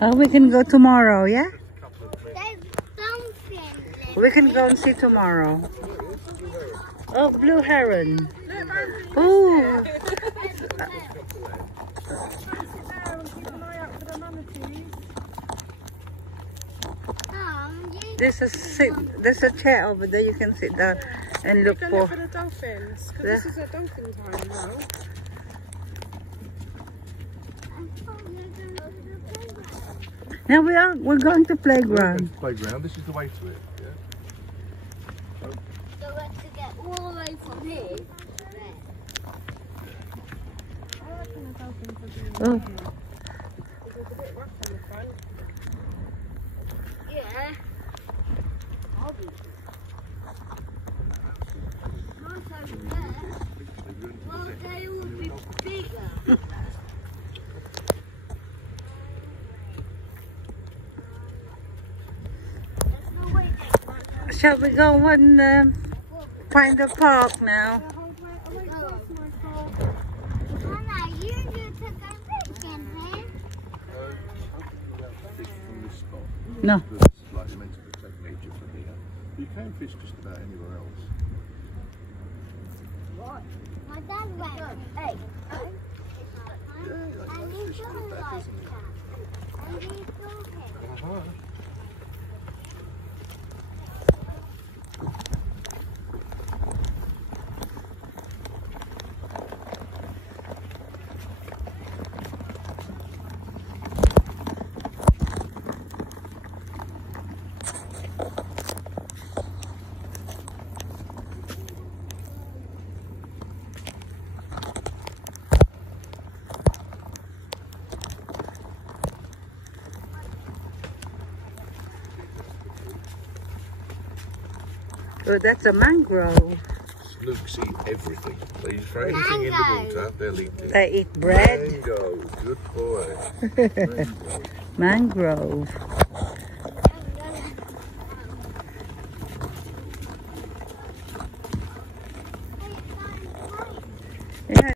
Oh, we can go tomorrow, yeah? There's something. We can go and see tomorrow. Oh, blue heron. Ooh. There's a chair over there. You can sit down and look for the dolphins. Because this is a dolphin time now. Now we're going to playground. Playground. This is the way to it. Yeah. So we have to get all the way from here. I reckon the dolphins are doing Oh. There's a bit rough on the front. Yeah. Well, they will be bigger. Shall we go and find the park now? Anna, you need to go fishing here. Fish from this spot. No. Because it's like meant to protect nature from here. You can fish just about anywhere else. My dad went. Hey. I need to like that. I need to him. Oh, that's a mangrove. Snooks eat everything. They throw anything in the water, they'll eat it. They eat bread. Mango, good boy. Mangrove.